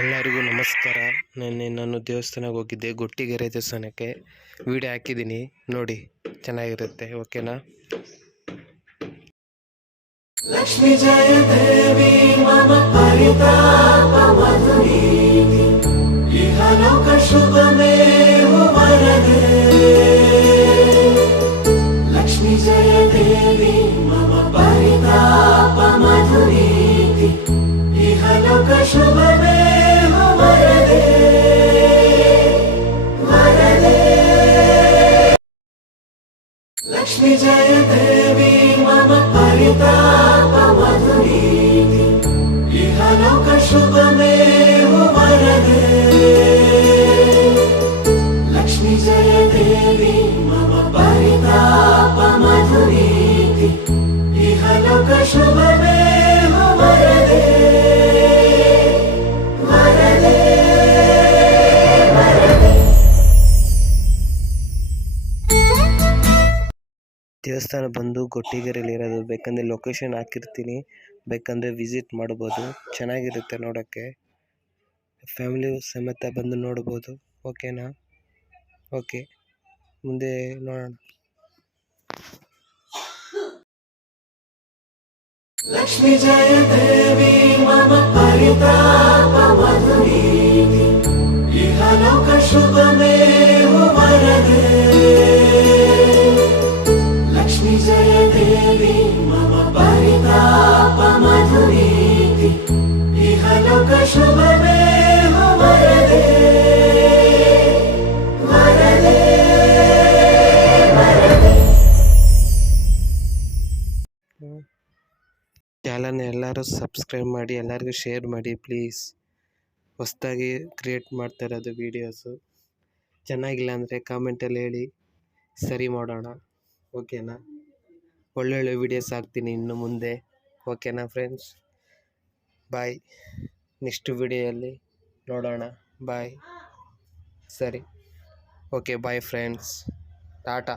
ಎಲ್ಲರಿಗೂ ನಮಸ್ಕಾರ. ನಾನು ದೇವಸ್ಥಾನಕ್ಕೆ ಹೋಗಿದ್ದೆ, ಗೊಟ್ಟಿಗೆರೆ ದೇವಸ್ಥಾನಕ್ಕೆ. ವಿಡಿಯೋ ಹಾಕಿದ್ದೀನಿ ನೋಡಿ, ಚೆನ್ನಾಗಿರುತ್ತೆ. ಓಕೆನಾ? ಲಕ್ಷ್ಮೀ ಜಯ ದೇವಿ ಮಮ ಪರಿತಾಪ ಮಧುರೀತಿ ಇಹಲೋಕ ಶುಭಮೇವ ವರದೆ. ಲಕ್ಷ್ಮೀ ಜಯ ದೇವಿ ಮಮ ಪರಿತಾಪ ಮಧುರೀತಿ ಇಹಲೋಕ ಶುಭಮೇವ ವರದೆ. ವರದೆ ಲಕ್ಷ್ಮೀ ಜಯ ದೇವಿ ಮಮ ಪರಿತಾಪ ಮಧುರೀತಿ ಇಹಲೋಕ ಶುಭಮೇವ ವರದೆ. ಲಕ್ಷ್ಮೀ ಜಯ ದೇವಿ ಮಮ ಪರಿತಾಪ ಮಧುರೀತಿ ಇಹಲೋಕ ಶುಭಮೇವ ವರದೆ. ವರದೆ ವರದೆ. ದೇವಸ್ಥಾನ ಬಂದು ಗೊಟ್ಟಿಗೆರೆಯಲ್ಲಿರೋದು. ಬೇಕಂದರೆ ಲೊಕೇಶನ್ ಹಾಕಿರ್ತೀನಿ, ಬೇಕಂದರೆ ವಿಸಿಟ್ ಮಾಡ್ಬೋದು. ಚೆನ್ನಾಗಿರುತ್ತೆ ನೋಡೋಕ್ಕೆ, ಫ್ಯಾಮಿಲಿ ಸಮೇತ ಬಂದು ನೋಡ್ಬೋದು. ಓಕೆನಾ? ಓಕೆ, ಮುಂದೆ ನೋಡೋಣ. ಲಕ್ಷ್ಮೀ ಜಯ ದೇವಿ ಮಮ ಪರಿತಾಪ ಮಧುರೀತಿ ಇಹಲೋಕ ಶುಭಮೇವ ವರದೆ. ಲಕ್ಷ್ಮೀ ಜಯ ದೇವಿ ಮಮ ಪರಿತಾಪ ಮಧುರೀತಿ ಇಹಲೋಕ ಶುಭಮೇವ ವರದೆ. ವರದೆ ವರದೆ. ಚಾನಲ್ನ ಎಲ್ಲರೂ ಸಬ್ಸ್ಕ್ರೈಬ್ ಮಾಡಿ, ಎಲ್ಲರಿಗೂ ಶೇರ್ ಮಾಡಿ ಪ್ಲೀಸ್. ಹೊಸದಾಗಿ ಕ್ರಿಯೇಟ್ ಮಾಡ್ತಾ ಇರೋದು ವೀಡಿಯೋಸು. ಚೆನ್ನಾಗಿಲ್ಲ ಅಂದರೆ ಕಾಮೆಂಟಲ್ಲಿ ಹೇಳಿ, ಸರಿ ಮಾಡೋಣ. ಓಕೆನಾ? ಒಳ್ಳೊಳ್ಳೆ ವೀಡಿಯೋಸ್ ಹಾಕ್ತೀನಿ ಇನ್ನು ಮುಂದೆ. ಓಕೆನಾ ಫ್ರೆಂಡ್ಸ್? ಬಾಯ್. ನೆಕ್ಸ್ಟ್ ವೀಡಿಯೋಯಲ್ಲಿ ನೋಡೋಣ. ಬಾಯ್. ಸರಿ, ಓಕೆ, ಬಾಯ್ ಫ್ರೆಂಡ್ಸ್. ಟಾಟಾ.